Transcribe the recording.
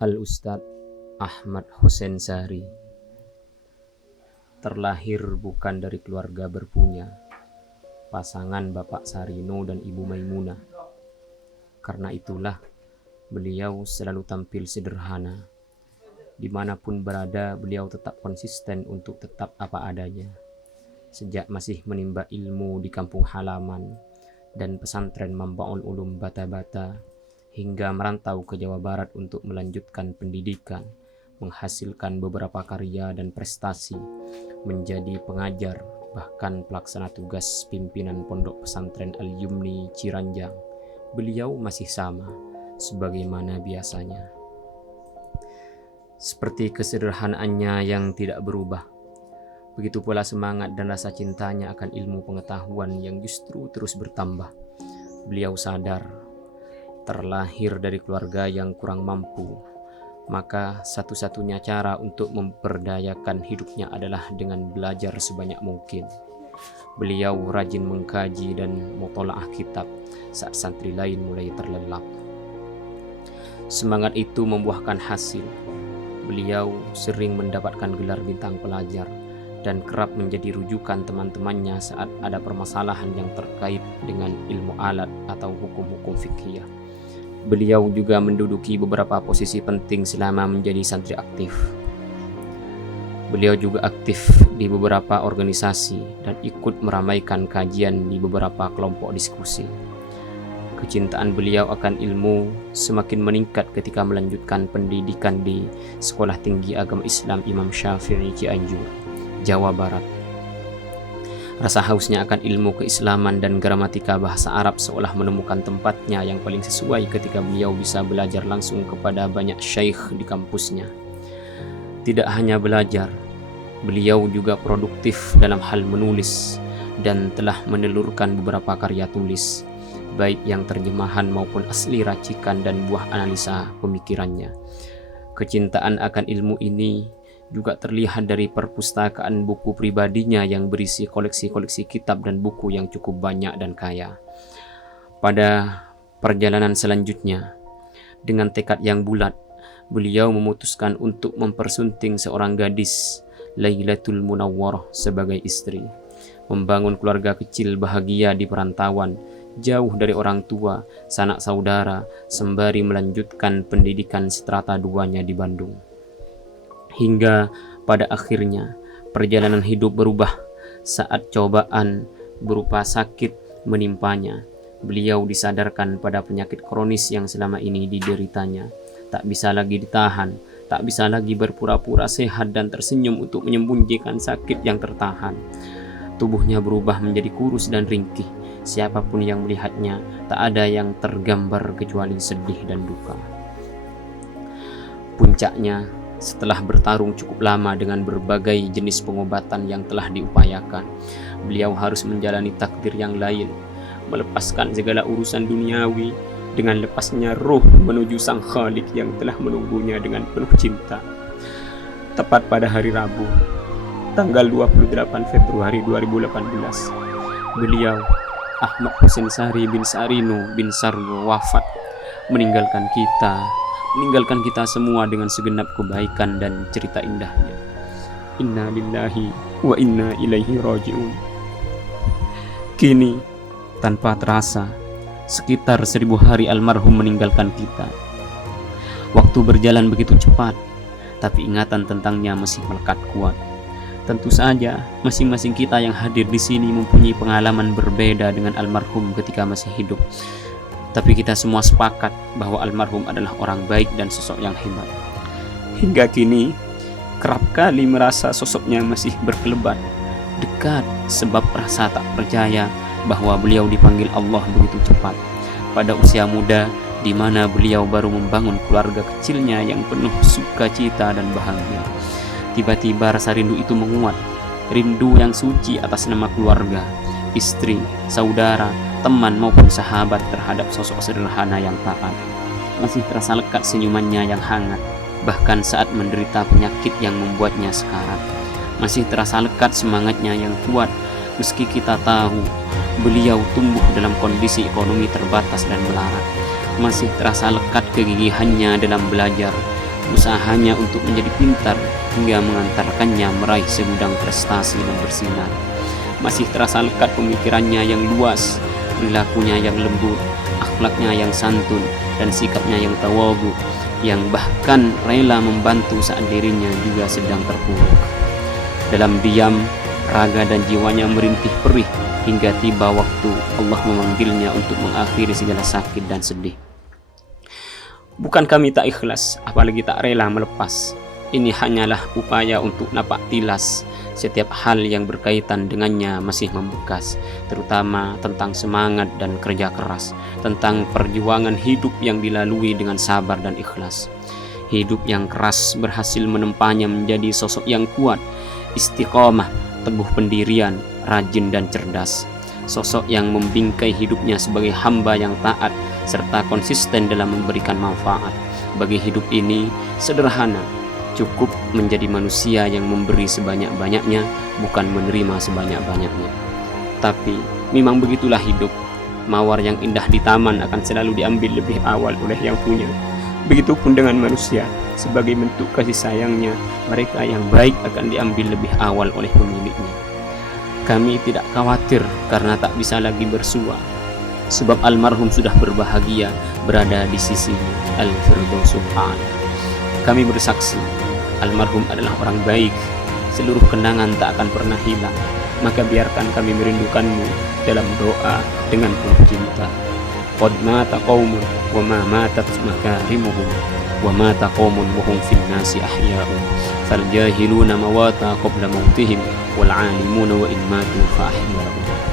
Al-Ustadz Ahmad Hussein Sari terlahir bukan dari keluarga berpunya, pasangan Bapak Sarino dan Ibu Maimunah. Karena itulah beliau selalu tampil sederhana. Dimanapun berada, beliau tetap konsisten untuk tetap apa adanya. Sejak masih menimba ilmu di kampung halaman dan pesantren Mambaul Ulum Bata-Bata, hingga merantau ke Jawa Barat untuk melanjutkan pendidikan, menghasilkan beberapa karya dan prestasi, menjadi pengajar, bahkan pelaksana tugas pimpinan Pondok Pesantren Al-Yumni Ciranjang. Beliau masih sama, sebagaimana biasanya. Seperti kesederhanaannya yang tidak berubah, begitu pula semangat dan rasa cintanya akan ilmu pengetahuan yang justru terus bertambah. Beliau sadar terlahir dari keluarga yang kurang mampu, maka satu-satunya cara untuk memperdayakan hidupnya adalah dengan belajar sebanyak mungkin. Beliau rajin mengkaji dan mutalaah kitab saat santri lain mulai terlelap. Semangat itu membuahkan hasil. Beliau sering mendapatkan gelar bintang pelajar dan kerap menjadi rujukan teman-temannya saat ada permasalahan yang terkait dengan ilmu alat atau hukum-hukum fikih. Beliau juga menduduki beberapa posisi penting selama menjadi santri aktif. Beliau juga aktif di beberapa organisasi dan ikut meramaikan kajian di beberapa kelompok diskusi. Kecintaan beliau akan ilmu semakin meningkat ketika melanjutkan pendidikan di Sekolah Tinggi Agama Islam Imam Syafi'i Cianjur, Jawa Barat. Rasa hausnya akan ilmu keislaman dan gramatika bahasa Arab seolah menemukan tempatnya yang paling sesuai ketika beliau bisa belajar langsung kepada banyak syekh di kampusnya. Tidak hanya belajar, beliau juga produktif dalam hal menulis dan telah menelurkan beberapa karya tulis, baik yang terjemahan maupun asli racikan dan buah analisa pemikirannya. Kecintaan akan ilmu ini juga terlihat dari perpustakaan buku pribadinya yang berisi koleksi-koleksi kitab dan buku yang cukup banyak dan kaya. Pada perjalanan selanjutnya, dengan tekad yang bulat, beliau memutuskan untuk mempersunting seorang gadis, Lailatul Munawwarah, sebagai istri, membangun keluarga kecil bahagia di perantauan, jauh dari orang tua, sanak saudara, sembari melanjutkan pendidikan strata 2-nya di Bandung. Hingga pada akhirnya perjalanan hidup berubah saat cobaan berupa sakit menimpanya. Beliau disadarkan pada penyakit kronis yang selama ini dideritanya. Tak bisa lagi ditahan, tak bisa lagi berpura-pura sehat dan tersenyum untuk menyembunyikan sakit yang tertahan. Tubuhnya berubah menjadi kurus dan ringkih. Siapapun yang melihatnya, tak ada yang tergambar kecuali sedih dan duka. Puncaknya, setelah bertarung cukup lama dengan berbagai jenis pengobatan yang telah diupayakan, beliau harus menjalani takdir yang lain, melepaskan segala urusan duniawi dengan lepasnya roh menuju Sang Khalik yang telah menunggunya dengan penuh cinta. Tepat pada hari Rabu, tanggal 28 Februari 2018, beliau, Ahmad Hussein Sari bin Sarino bin Sarno, wafat, meninggalkan kita semua dengan segenap kebaikan dan cerita indahnya. Inna lillahi wa inna ilaihi raji'un. Kini, tanpa terasa, sekitar 1000 hari almarhum meninggalkan kita. Waktu berjalan begitu cepat, tapi ingatan tentangnya masih melekat kuat. Tentu saja, masing-masing kita yang hadir di sini mempunyai pengalaman berbeda dengan almarhum ketika masih hidup. Tapi kita semua sepakat bahwa almarhum adalah orang baik dan sosok yang hebat. Hingga kini, kerap kali merasa sosoknya masih berkelebat, dekat, sebab rasa tak percaya bahwa beliau dipanggil Allah begitu cepat. Pada usia muda, di mana beliau baru membangun keluarga kecilnya yang penuh sukacita dan bahagia. Tiba-tiba rasa rindu itu menguat, rindu yang suci atas nama keluarga, istri, saudara, teman maupun sahabat terhadap sosok sederhana yang taat. Masih terasa lekat senyumannya yang hangat, bahkan saat menderita penyakit yang membuatnya sekarat. Masih terasa lekat semangatnya yang kuat, meski kita tahu beliau tumbuh dalam kondisi ekonomi terbatas dan melarat. Masih terasa lekat kegigihannya dalam belajar, usahanya untuk menjadi pintar hingga mengantarkannya meraih segudang prestasi dan bersinar. Masih terasa lekat pemikirannya yang luas, perilakunya yang lembut, akhlaknya yang santun, dan sikapnya yang tawadhu, yang bahkan rela membantu saat dirinya juga sedang terpuruk. Dalam diam, raga dan jiwanya merintih perih hingga tiba waktu Allah memanggilnya untuk mengakhiri segala sakit dan sedih. Bukan kami tak ikhlas, apalagi tak rela melepas. Ini hanyalah upaya untuk napak tilas setiap hal yang berkaitan dengannya masih membekas, terutama tentang semangat dan kerja keras, tentang perjuangan hidup yang dilalui dengan sabar dan ikhlas. Hidup yang keras berhasil menempanya menjadi sosok yang kuat, istiqomah, teguh pendirian, rajin dan cerdas. Sosok yang membingkai hidupnya sebagai hamba yang taat serta konsisten dalam memberikan manfaat. Bagi hidup ini sederhana, cukup menjadi manusia yang memberi sebanyak-banyaknya, bukan menerima sebanyak-banyaknya. Tapi memang begitulah hidup. Mawar yang indah di taman akan selalu diambil lebih awal oleh yang punya. Begitupun dengan manusia, sebagai bentuk kasih sayangnya, mereka yang baik akan diambil lebih awal oleh pemiliknya. Kami tidak khawatir karena tak bisa lagi bersua, sebab almarhum sudah berbahagia berada di sisinya, Al-Firdausul A'la. Kami bersaksi, almarhum adalah orang baik, seluruh kenangan tak akan pernah hilang. Maka biarkan kami merindukanmu dalam doa dengan penuh cinta. Qad mata qaumun wa ma matat makarimuhum wa mata qaumun wa hum fin nasi ahya'un fal jahiluna mawata qabla mautihim wal alimuna wa in matu fa ahya'un.